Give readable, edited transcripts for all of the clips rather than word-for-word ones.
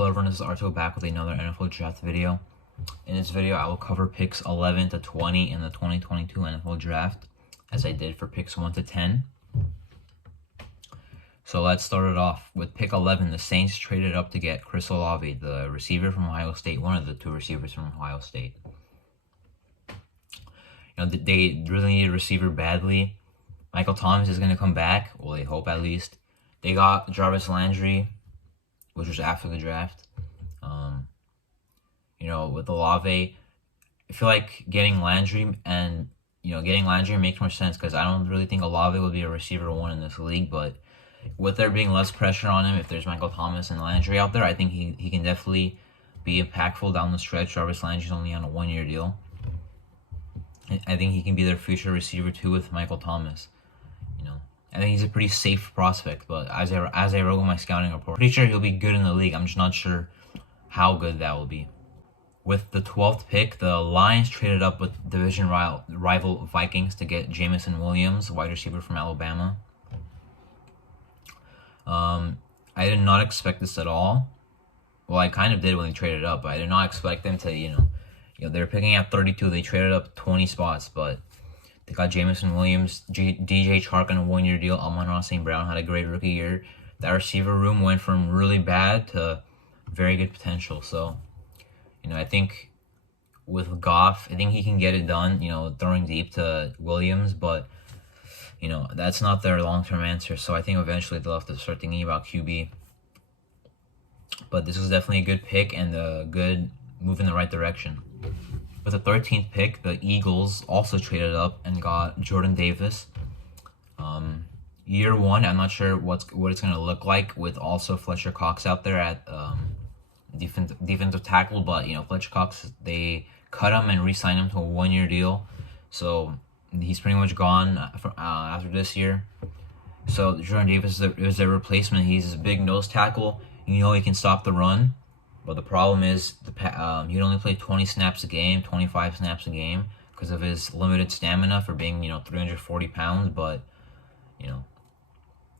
Hello everyone, this is Arto back with another NFL draft video. In this video, I will cover picks 11 to 20 in the 2022 NFL draft, as I did for picks 1 to 10. So let's start it off. With pick 11, the Saints traded up to get Chris Olave, the receiver from Ohio State, one of the two receivers from Ohio State. They really need a receiver badly. Michael Thomas is going to come back, well, they hope at least. They got Jarvis Landry, which was after the draft. With Olave, I feel like getting Landry makes more sense because I don't really think Olave will be a receiver one in this league, but with there being less pressure on him, if there's Michael Thomas and Landry out there, I think he can definitely be impactful down the stretch. Jarvis Landry's only on a 1-year deal. I think he can be their future receiver too with Michael Thomas. I think he's a pretty safe prospect, but as I wrote in my scouting report, pretty sure he'll be good in the league. I'm just not sure how good that will be. With the 12th pick, the Lions traded up with division rival Vikings to get Jameson Williams, wide receiver from Alabama. I did not expect this at all. Well, I kind of did when they traded up, but I did not expect them to, they were picking at 32. They traded up 20 spots, but they got Jameson Williams, DJ Chark on a 1-year deal. Amon-Ra St. Brown had a great rookie year. That receiver room went from really bad to very good potential. So, I think with Goff, I think he can get it done, throwing deep to Williams, but, that's not their long-term answer. So I think eventually they'll have to start thinking about QB. But this was definitely a good pick and a good move in the right direction. With the 13th pick, the Eagles also traded up and got Jordan Davis. Year one, I'm not sure what it's going to look like with also Fletcher Cox out there at defensive tackle, but Fletcher Cox, they cut him and re-signed him to a 1-year deal, so he's pretty much gone after this year. So Jordan Davis is their replacement. He's a big nose tackle. He can stop the run. But the problem is he'd only play 20 snaps a game, 25 snaps a game because of his limited stamina for being, 340 pounds. But,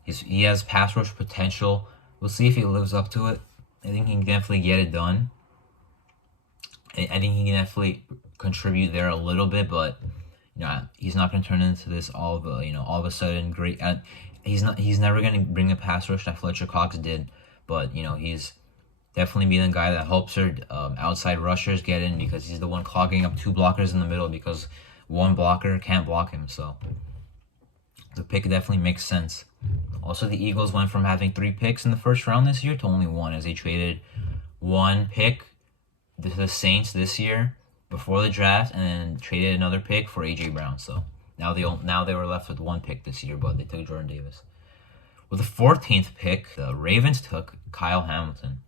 he has pass rush potential. We'll see if he lives up to it. I think he can definitely get it done. I think he can definitely contribute there a little bit, but, he's not going to turn into this all of a sudden great. He's never going to bring the pass rush that Fletcher Cox did, but, he's definitely be the guy that helps her outside rushers get in because he's the one clogging up 2 blockers in the middle because one blocker can't block him. So the pick definitely makes sense. Also, the Eagles went from having 3 picks in the first round this year to only 1 as they traded 1 pick to the Saints this year before the draft and then traded another pick for A.J. Brown. So now they were left with 1 pick this year, but they took Jordan Davis. With the 14th pick, the Ravens took Kyle Hamilton.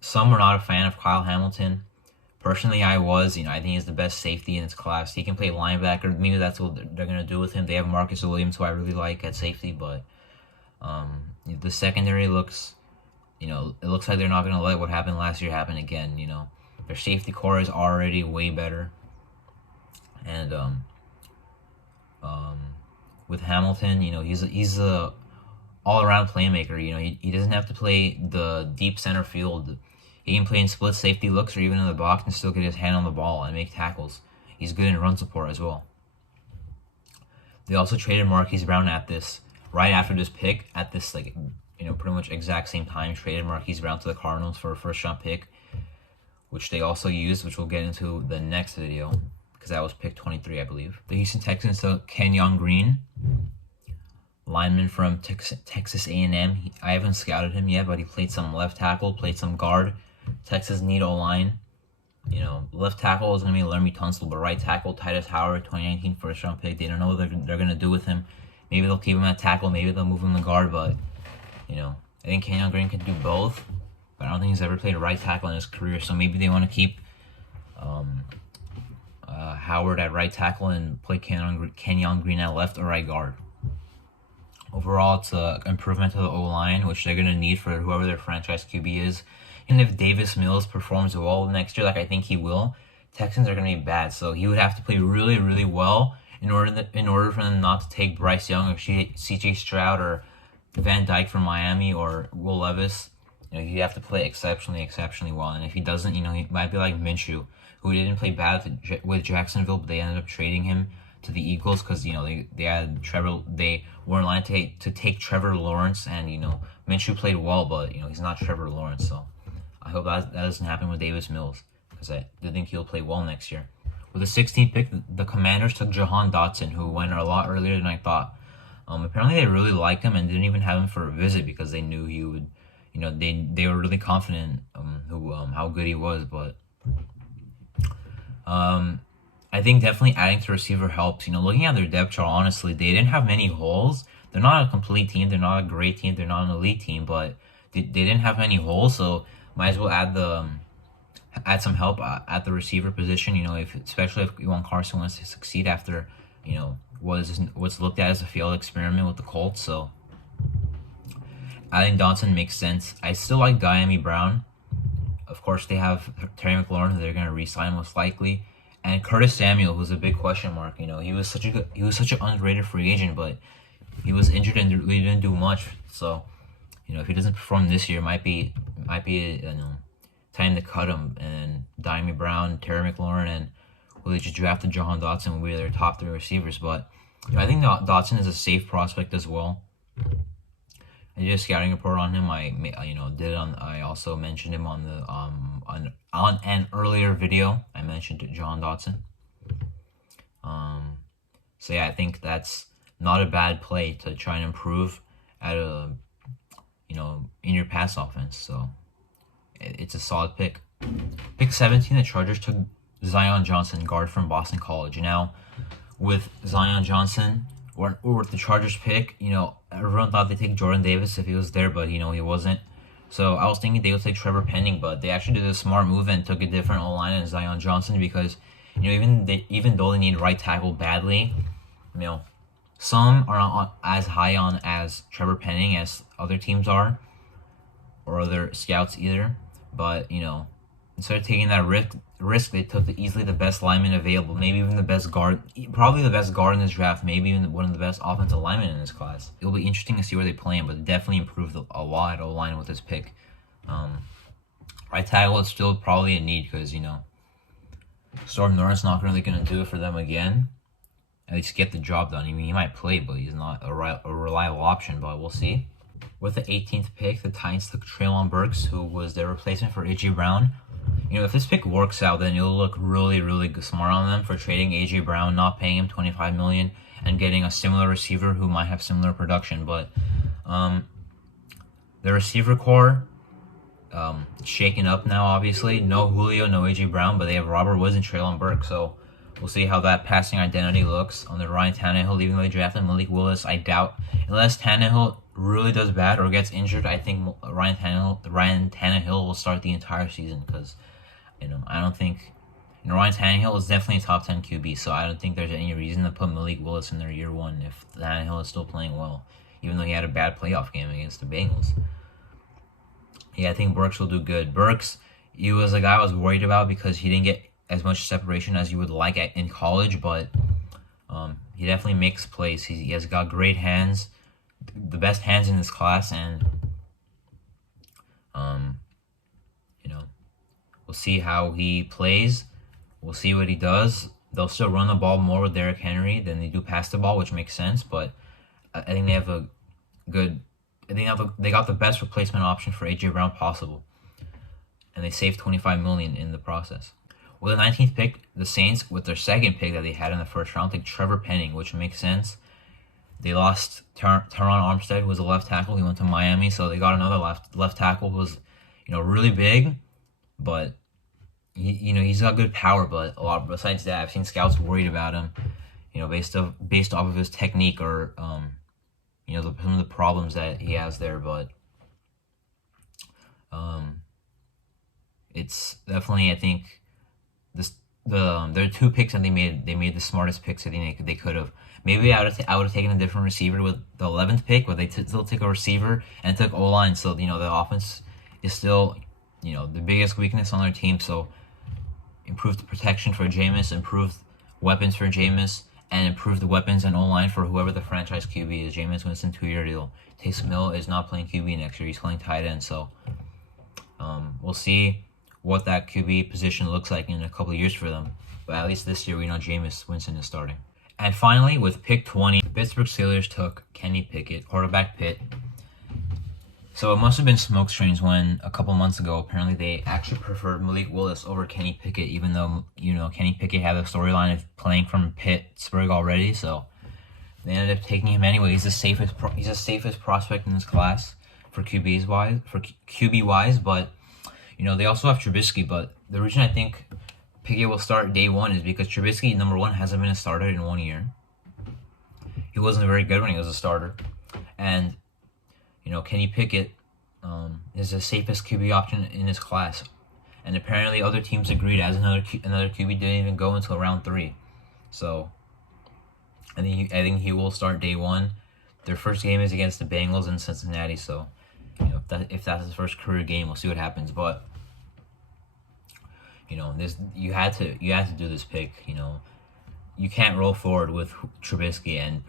Some were not a fan of Kyle Hamilton. Personally, I was. I think he's the best safety in his class. He can play linebacker. Maybe that's what they're going to do with him. They have Marcus Williams, who I really like at safety, but the secondary looks, it looks like they're not going to let what happened last year happen again. Their safety core is already way better. And with Hamilton, he's a all-around playmaker. He doesn't have to play the deep center field. He can play in split safety looks or even in the box and still get his hand on the ball and make tackles. He's good in run support as well. They also traded Marquise Brown right after this pick, at this pretty much exact same time. Traded Marquise Brown to the Cardinals for a first-round pick, which they also used, which we'll get into the next video because that was pick 23, I believe. The Houston Texans took Kenyon Green, lineman from Texas A&M. I haven't scouted him yet, but he played some left tackle, played some guard. Texas need O-line. Left tackle is going to be Laramie Tunsil, but right tackle, Titus Howard, 2019 first-round pick. They don't know what they're going to do with him. Maybe they'll keep him at tackle. Maybe they'll move him to guard, but, I think Kenyon Green can do both. But I don't think he's ever played a right tackle in his career, so maybe they want to keep Howard at right tackle and play Kenyon Green at left or right guard. Overall, it's an improvement to the O-line, which they're going to need for whoever their franchise QB is. And if Davis Mills performs well next year, like I think he will, Texans are going to be bad. So he would have to play really, really well in order for them not to take Bryce Young or C.J. Stroud or Van Dyke from Miami or Will Levis, he'd have to play exceptionally well. And if he doesn't, he might be like Minshew, who didn't play bad with Jacksonville, but they ended up trading him to the Eagles because they had Trevor. They were in line to take Trevor Lawrence, and Minshew played well, but he's not Trevor Lawrence. So I hope that doesn't happen with Davis Mills, because I think he'll play well next year. With the 16th pick, the Commanders took Jahan Dotson, who went a lot earlier than I thought. Apparently they really liked him and didn't even have him for a visit because they knew he would, they were really confident how good he was. But I think definitely adding to receiver helps. Looking at their depth chart, honestly, they didn't have many holes. They're not a complete team. They're not a great team. They're not an elite team, but they didn't have many holes. So might as well add some help at the receiver position. Especially if Juan Carson wants to succeed after what's looked at as a failed experiment with the Colts. So adding Dotson makes sense. I still like Diami Brown. Of course, they have Terry McLaurin, who they're going to re-sign most likely, and Curtis Samuel, who's a big question mark. He was such an underrated free agent, but he was injured and really didn't do much. So, if he doesn't perform this year, might be time to cut him. And Diami Brown, Terry McLaurin, and they just drafted Jahan Dotson will be their top 3 receivers. But I think Dotson is a safe prospect as well. I did a scouting report on him. I also mentioned him on the on an earlier video. I mentioned Jahan Dotson. So yeah, I think that's not a bad play to try and improve at in your pass offense. So it's a solid pick. Pick 17, the Chargers took Zion Johnson, guard from Boston College. Now, with Zion Johnson or with the Chargers pick, everyone thought they'd take Jordan Davis if he was there, but he wasn't. So I was thinking they would take Trevor Penning, but they actually did a smart move and took a different O-line in Zion Johnson because even though they need right tackle badly, some are not as high on as Trevor Penning as other teams are, or other scouts either. But instead of taking that risk, they took easily the best lineman available, maybe even the best guard, probably the best guard in this draft, maybe even one of the best offensive linemen in this class. It'll be interesting to see where they play him, but definitely improved a lot at O-line with this pick. Right tackle is still probably a need because, Storm Norris not really going to do it for them again. At least get the job done. He might play, but he's not a reliable option, but we'll see. With the 18th pick, the Titans took Treylon Burks, who was their replacement for A.J. Brown. If this pick works out, then it'll look really, really smart on them for trading A.J. Brown, not paying him $25 million, and getting a similar receiver who might have similar production. But the receiver core shaken up now, obviously. No Julio, no A.J. Brown, but they have Robert Woods and Treylon Burks. So we'll see how that passing identity looks on the Ryan Tannehill, even though they drafted Malik Willis. I doubt, unless Tannehill really does bad or gets injured, I think Ryan Tannehill will start the entire season because, I don't think, Ryan Tannehill is definitely a top 10 QB, so I don't think there's any reason to put Malik Willis in their year 1 if Tannehill is still playing well, even though he had a bad playoff game against the Bengals. Yeah, I think Burks will do good. Burks, he was a guy I was worried about because he didn't get as much separation as you would like in college, but he definitely makes plays. He has got great hands, the best hands in this class, and we'll see how he plays. We'll see what he does. They'll still run the ball more with Derrick Henry than they do pass the ball, which makes sense. But I think they have they got the best replacement option for A.J. Brown possible, and they saved $25 million in the process. With the 19th pick, the Saints, with their second pick that they had in the first round, took Trevor Penning, which makes sense. They lost Teron Armstead, who was a left tackle. He went to Miami, so they got another left tackle who was, really big, but he's got good power. But a lot besides that, I've seen scouts worried about him, based off of his technique or some of the problems that he has there. But it's definitely, I think, there are 2 picks and they made the smartest picks I think they could have. Maybe I would have taken a different receiver with the 11th pick, but they still took a receiver and took O-line. So the offense is still the biggest weakness on their team. So improved protection for Jameis, improved weapons for Jameis, and improve the weapons and O-line for whoever the franchise QB is. Jameis Winston 2-year deal. Taysom Hill is not playing QB next year. He's playing tight end. So we'll see what that QB position looks like in a couple of years for them. But at least this year we know Jameis Winston is starting. And finally, with pick 20, the Pittsburgh Steelers took Kenny Pickett, quarterback Pitt. So it must have been smoke screens when a couple months ago, apparently they actually preferred Malik Willis over Kenny Pickett, even though, Kenny Pickett had a storyline of playing from Pittsburgh already. So they ended up taking him anyway. He's the safest prospect in this class for QB wise. But they also have Trubisky. But the reason I think Pickett will start day one is because Trubisky, number one, hasn't been a starter in 1 year. He wasn't very good when he was a starter, and Kenny Pickett is the safest QB option in his class. And apparently other teams agreed, as another QB didn't even go until round 3. So I think he will start day one. Their first game is against the Bengals in Cincinnati. So if that's his first career game, we'll see what happens. But you had to do this pick. You can't roll forward with Trubisky and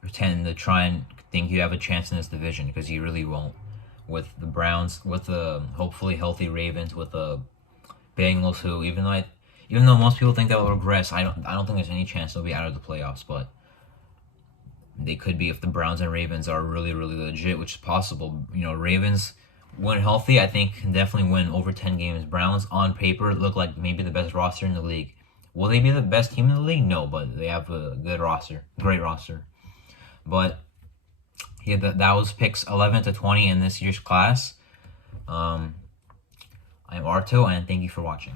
pretend to try and think you have a chance in this division, because you really won't. With the Browns, with the hopefully healthy Ravens, with the Bengals, who even though most people think they'll regress, I don't think there's any chance they'll be out of the playoffs, but they could be if the Browns and Ravens are really, really legit, which is possible. Ravens, when healthy, I think can definitely win over 10 games. Browns on paper look like maybe the best roster in the league. Will they be the best team in the league? No, but they have a good roster, great roster. But yeah, that was picks 11 to 20 in this year's class. I'm Arto, and thank you for watching.